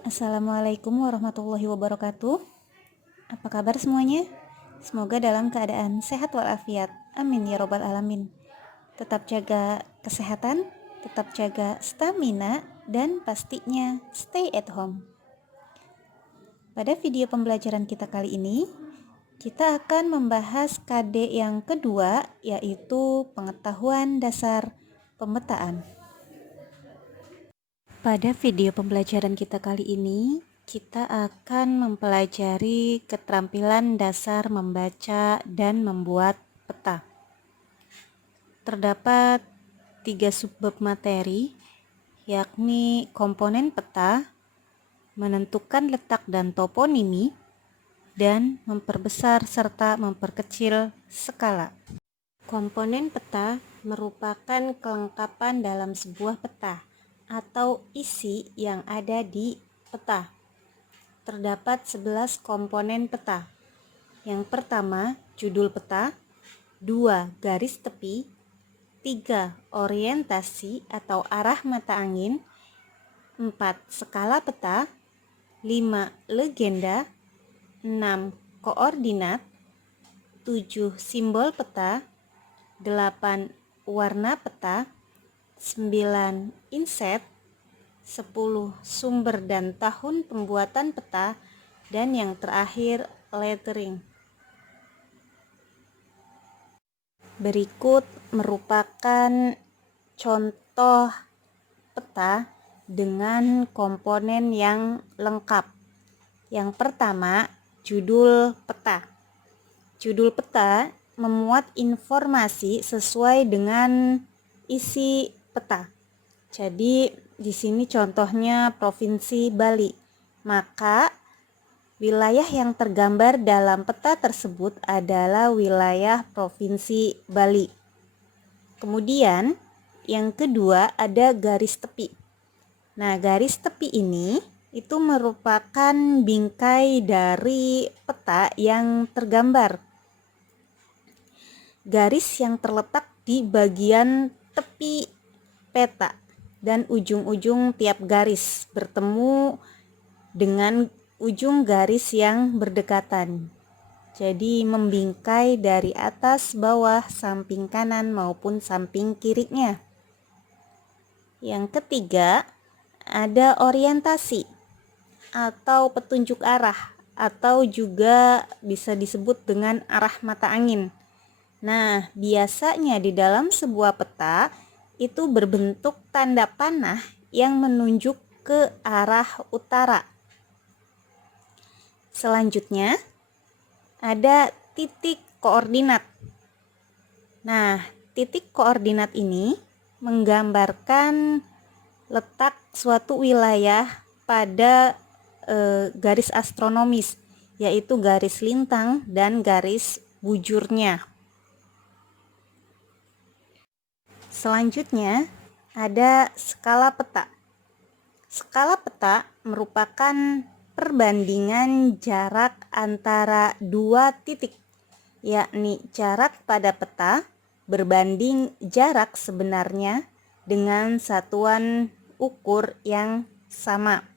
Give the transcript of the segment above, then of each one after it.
Assalamualaikum warahmatullahi wabarakatuh. Apa kabar semuanya? Semoga dalam keadaan sehat walafiat. Amin ya robbal alamin. Tetap jaga kesehatan, tetap jaga stamina, dan pastinya stay at home. Pada video pembelajaran kita kali ini, kita akan membahas KD yang kedua, yaitu pengetahuan dasar pemetaan. Pada video pembelajaran kita kali ini, kita akan mempelajari keterampilan dasar membaca dan membuat peta. Terdapat 3 subbab materi, yakni komponen peta, menentukan letak dan toponimi, dan memperbesar serta memperkecil skala. Komponen peta merupakan kelengkapan dalam sebuah peta atau isi yang ada di peta. Terdapat 11 komponen peta. Yang pertama, judul peta. 2, garis tepi. 3, orientasi atau arah mata angin. 4, skala peta. 5, legenda. 6, koordinat. 7, simbol peta. 8, warna peta. 9, inset. 10, sumber dan tahun pembuatan peta, dan yang terakhir lettering. Berikut merupakan contoh peta dengan komponen yang lengkap. Yang pertama, judul peta. Judul peta memuat informasi sesuai dengan isi peta. Jadi di sini contohnya Provinsi Bali. Maka wilayah yang tergambar dalam peta tersebut adalah wilayah Provinsi Bali. Kemudian yang kedua ada garis tepi. Nah, garis tepi ini itu merupakan bingkai dari peta yang tergambar. Garis yang terletak di bagian tepi peta dan ujung-ujung tiap garis bertemu dengan ujung garis yang berdekatan. Jadi membingkai dari atas, bawah, samping kanan maupun samping kirinya. Yang ketiga, ada orientasi atau petunjuk arah, atau juga bisa disebut dengan arah mata angin. Nah, biasanya di dalam sebuah peta itu berbentuk tanda panah yang menunjuk ke arah utara. Selanjutnya, ada titik koordinat. Nah, titik koordinat ini menggambarkan letak suatu wilayah pada garis astronomis, yaitu garis lintang dan garis bujurnya. Selanjutnya ada skala peta. Skala peta merupakan perbandingan jarak antara dua titik, yakni jarak pada peta berbanding jarak sebenarnya dengan satuan ukur yang sama.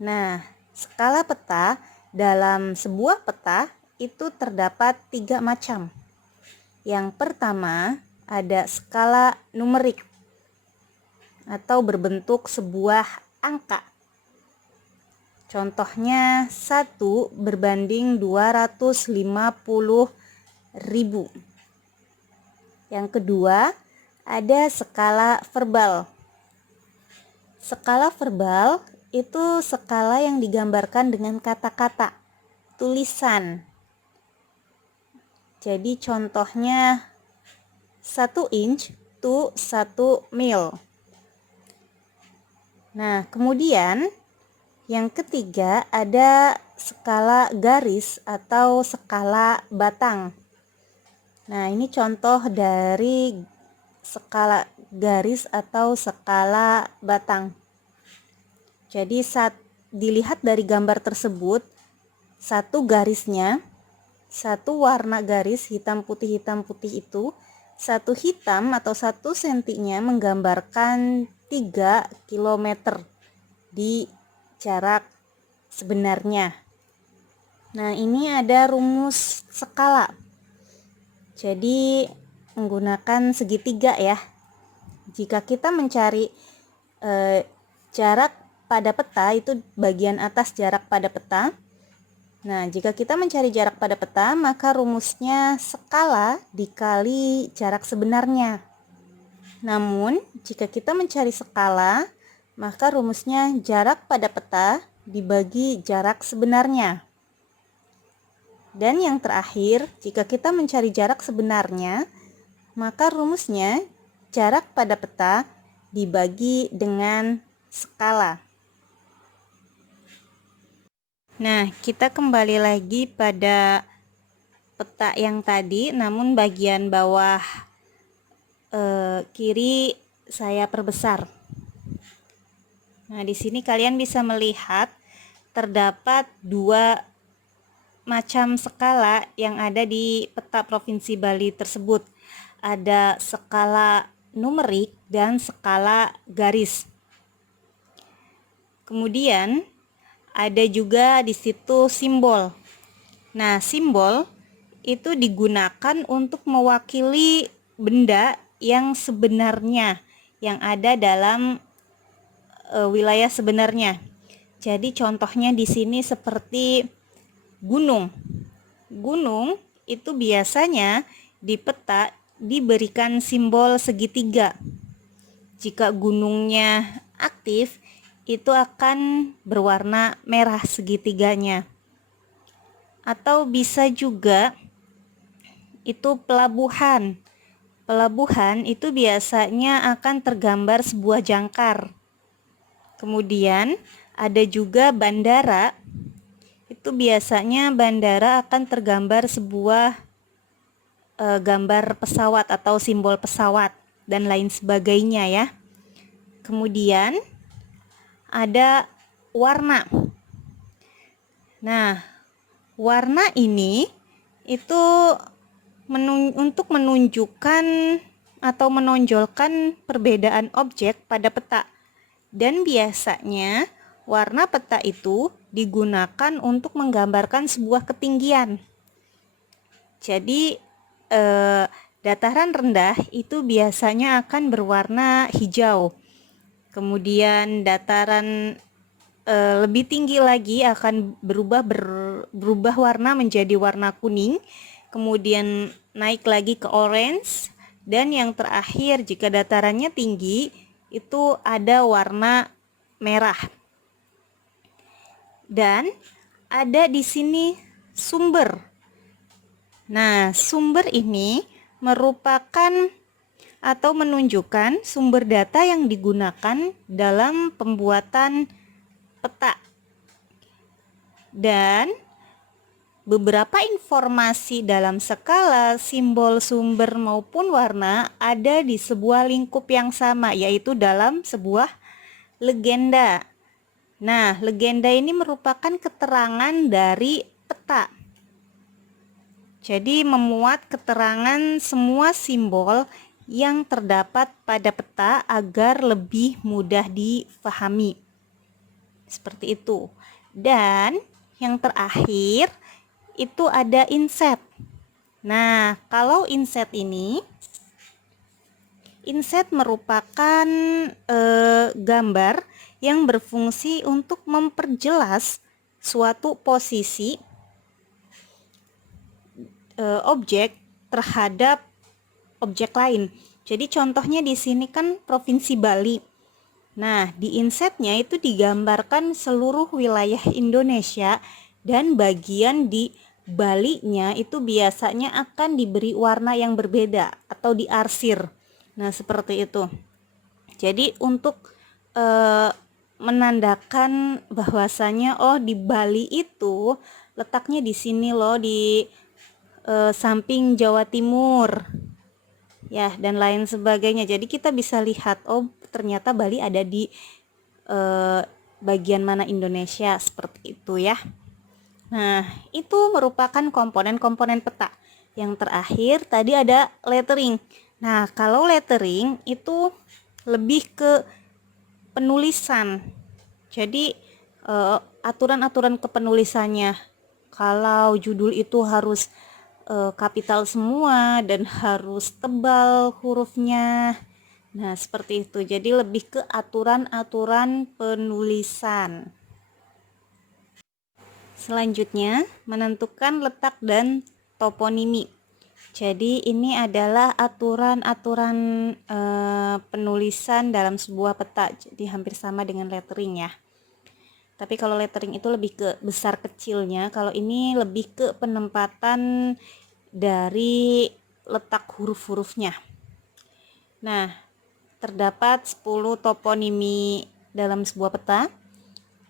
Nah, skala peta dalam sebuah peta itu terdapat 3 macam. Yang pertama ada skala numerik atau berbentuk sebuah angka. Contohnya 1 berbanding 250.000. Yang kedua ada skala verbal. Skala verbal itu skala yang digambarkan dengan kata-kata, tulisan. Jadi contohnya 1 inch to 1 mil. Nah, kemudian yang ketiga ada skala garis atau skala batang. Nah, ini contoh dari skala garis atau skala batang. Jadi saat dilihat dari gambar tersebut, satu garisnya, satu warna garis hitam putih itu, satu hitam atau 1 sentinya menggambarkan 3 km di jarak sebenarnya. Nah, ini ada rumus skala. Jadi menggunakan segitiga ya. Jika kita mencari jarak pada peta, itu bagian atas jarak pada peta. Nah, jika kita mencari jarak pada peta, maka rumusnya skala dikali jarak sebenarnya. Namun, jika kita mencari skala, maka rumusnya jarak pada peta dibagi jarak sebenarnya. Dan yang terakhir, jika kita mencari jarak sebenarnya, maka rumusnya jarak pada peta dibagi dengan skala. Nah, kita kembali lagi pada peta yang tadi, namun bagian bawah kiri saya perbesar. Nah, di sini kalian bisa melihat terdapat dua macam skala yang ada di peta Provinsi Bali tersebut. Ada skala numerik dan skala garis. Kemudian ada juga di situ simbol. Nah, simbol itu digunakan untuk mewakili benda yang sebenarnya, yang ada dalam wilayah sebenarnya. Jadi contohnya di sini seperti gunung. Gunung itu biasanya di peta diberikan simbol segitiga. Jika gunungnya aktif, itu akan berwarna merah segitiganya. Atau bisa juga itu pelabuhan. Pelabuhan itu biasanya akan tergambar sebuah jangkar. Kemudian ada juga bandara. Itu biasanya bandara akan tergambar sebuah gambar pesawat atau simbol pesawat dan lain sebagainya ya. Kemudian ada warna. Nah, warna ini itu untuk menunjukkan atau menonjolkan perbedaan objek pada peta. Dan biasanya warna peta itu digunakan untuk menggambarkan sebuah ketinggian. Jadi dataran rendah itu biasanya akan berwarna hijau. Kemudian dataran lebih tinggi lagi akan berubah warna menjadi warna kuning. Kemudian naik lagi ke orange. Dan yang terakhir, jika datarannya tinggi, itu ada warna merah. Dan ada di sini sumber. Nah, sumber ini merupakan atau menunjukkan sumber data yang digunakan dalam pembuatan peta. Dan beberapa informasi dalam skala, simbol, sumber maupun warna ada di sebuah lingkup yang sama, yaitu dalam sebuah legenda. Nah, legenda ini merupakan keterangan dari peta. Jadi memuat keterangan semua simbol yang terdapat pada peta agar lebih mudah difahami. Seperti itu. Dan yang terakhir itu ada inset. Nah, kalau inset ini, inset merupakan gambar yang berfungsi untuk memperjelas suatu posisi objek terhadap objek lain. Jadi contohnya di sini kan Provinsi Bali. Nah, di insetnya itu digambarkan seluruh wilayah Indonesia dan bagian di Bali-nya itu biasanya akan diberi warna yang berbeda atau diarsir. Nah, seperti itu. Jadi untuk menandakan bahwasanya di Bali itu letaknya di sini loh, di samping Jawa Timur. Ya, dan lain sebagainya. Jadi kita bisa lihat ternyata Bali ada di bagian mana Indonesia, seperti itu ya. Nah, itu merupakan komponen-komponen peta. Yang terakhir tadi ada lettering. Nah, kalau lettering itu lebih ke penulisan. Jadi aturan-aturan kepenulisannya. Kalau judul itu harus kapital semua dan harus tebal hurufnya. Nah, seperti itu. Jadi lebih ke aturan-aturan penulisan. Selanjutnya, menentukan letak dan toponimi. Jadi ini adalah aturan-aturan penulisan dalam sebuah peta. Jadi hampir sama dengan lettering ya. Tapi kalau lettering itu lebih ke besar kecilnya, kalau ini lebih ke penempatan dari letak huruf-hurufnya. Nah, terdapat 10 toponimi dalam sebuah peta.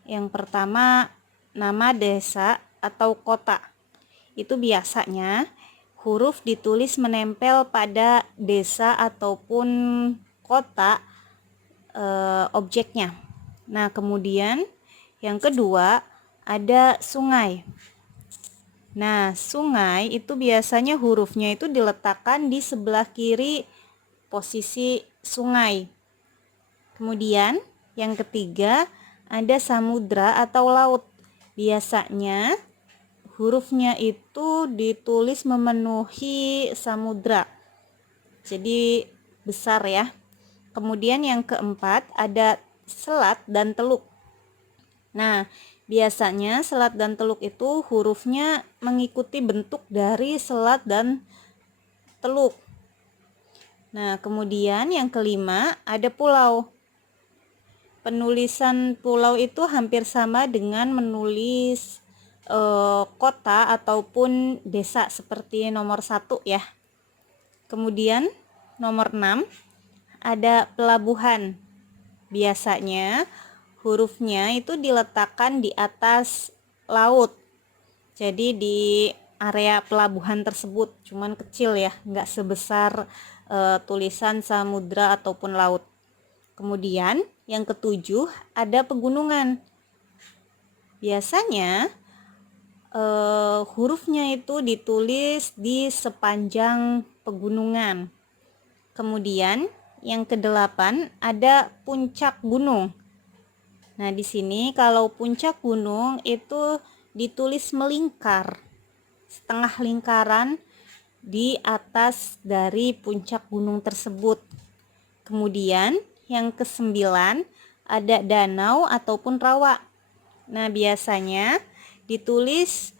Yang pertama, nama desa atau kota. Itu biasanya huruf ditulis menempel pada desa ataupun kota objeknya. Nah, kemudian yang kedua ada sungai. Nah, sungai itu biasanya hurufnya itu diletakkan di sebelah kiri posisi sungai. Kemudian yang ketiga ada samudra atau laut. Biasanya hurufnya itu ditulis memenuhi samudra. Jadi besar ya. Kemudian yang keempat ada selat dan teluk. Nah, biasanya selat dan teluk itu hurufnya mengikuti bentuk dari selat dan teluk. Nah, kemudian yang kelima ada pulau. Penulisan pulau itu hampir sama dengan menulis kota ataupun desa seperti nomor 1 ya. Kemudian nomor 6 ada pelabuhan. Biasanya hurufnya itu diletakkan di atas laut. Jadi di area pelabuhan tersebut, cuman kecil ya, nggak sebesar tulisan samudra ataupun laut. Kemudian yang ketujuh ada pegunungan. Biasanya hurufnya itu ditulis di sepanjang pegunungan. Kemudian yang kedelapan ada puncak gunung. Nah, di sini kalau puncak gunung itu ditulis melingkar, setengah lingkaran di atas dari puncak gunung tersebut. Kemudian yang kesembilan ada danau ataupun rawa. Nah, biasanya ditulis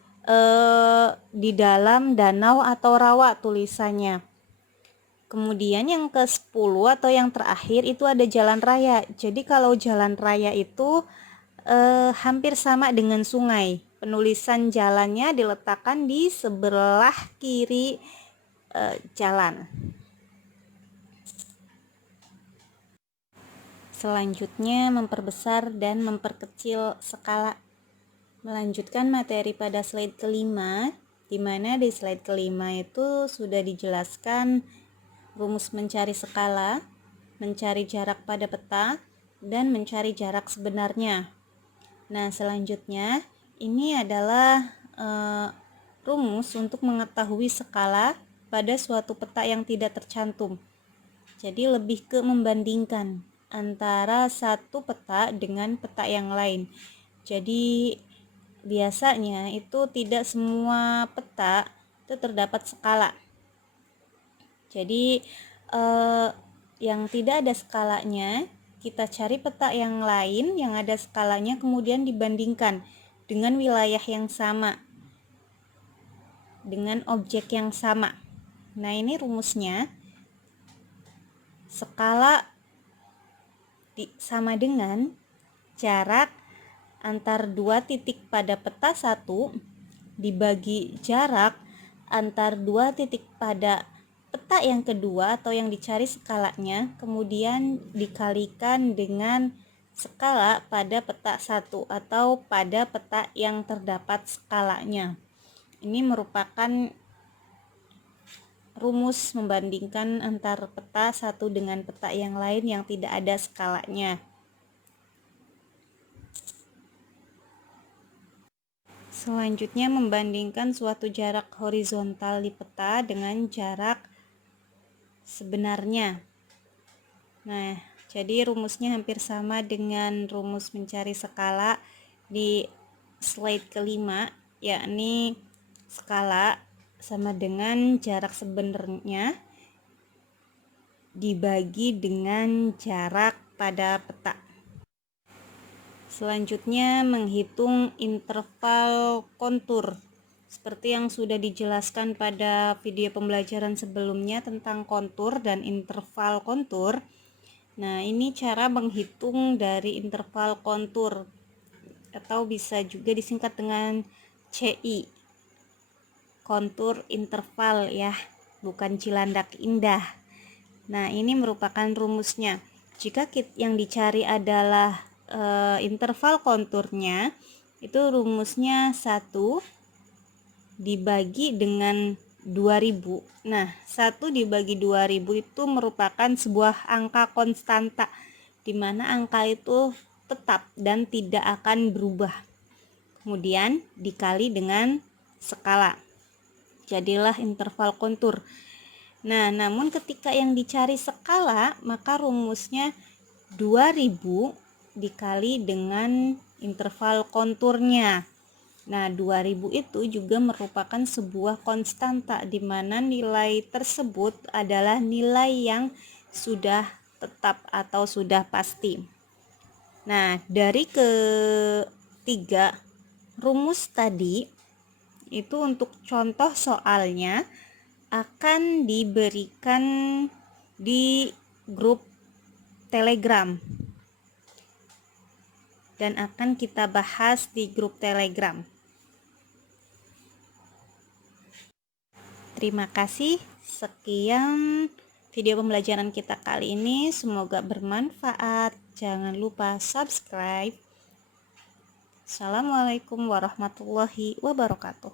di dalam danau atau rawa tulisannya. Kemudian yang ke-10 atau yang terakhir itu ada jalan raya. Jadi kalau jalan raya itu hampir sama dengan sungai. Penulisan jalannya diletakkan di sebelah kiri jalan. Selanjutnya memperbesar dan memperkecil skala. Melanjutkan materi pada slide kelima, di mana di slide kelima itu sudah dijelaskan rumus mencari skala, mencari jarak pada peta, dan mencari jarak sebenarnya. Nah, selanjutnya ini adalah rumus untuk mengetahui skala pada suatu peta yang tidak tercantum. Jadi lebih ke membandingkan antara satu peta dengan peta yang lain. Jadi biasanya itu tidak semua peta itu terdapat skala. Jadi yang tidak ada skalanya, kita cari peta yang lain yang ada skalanya, kemudian dibandingkan dengan wilayah yang sama, dengan objek yang sama. Nah, ini rumusnya. Skala sama dengan jarak antar dua titik pada peta 1 dibagi jarak antar dua titik pada peta yang kedua atau yang dicari skalanya, kemudian dikalikan dengan skala pada peta 1 atau pada peta yang terdapat skalanya. Ini merupakan rumus membandingkan antar peta satu dengan peta yang lain yang tidak ada skalanya. Selanjutnya membandingkan suatu jarak horizontal di peta dengan jarak sebenarnya. Nah, jadi rumusnya hampir sama dengan rumus mencari skala. di slide kelima, yakni skala sama dengan jarak sebenarnya dibagi dengan jarak pada peta. Selanjutnya menghitung interval kontur. Seperti yang sudah dijelaskan pada video pembelajaran sebelumnya tentang kontur dan interval kontur. Nah, ini cara menghitung dari interval kontur atau bisa juga disingkat dengan CI. Kontur interval ya, bukan Cilandak Indah. Nah, ini merupakan rumusnya. Jika yang dicari adalah interval konturnya, itu rumusnya 1 dibagi dengan 2000. Nah, 1 dibagi 2000 itu merupakan sebuah angka konstanta, di mana angka itu tetap dan tidak akan berubah. Kemudian dikali dengan skala. Jadilah interval kontur. Nah, namun ketika yang dicari skala, maka rumusnya 2000 dikali dengan interval konturnya. Nah, 2000 itu juga merupakan sebuah konstanta di mana nilai tersebut adalah nilai yang sudah tetap atau sudah pasti. Nah, dari ketiga rumus tadi itu untuk contoh soalnya akan diberikan di grup Telegram dan akan kita bahas di grup Telegram. Terima kasih. Sekian video pembelajaran kita kali ini, semoga bermanfaat. Jangan lupa subscribe. Assalamualaikum warahmatullahi wabarakatuh.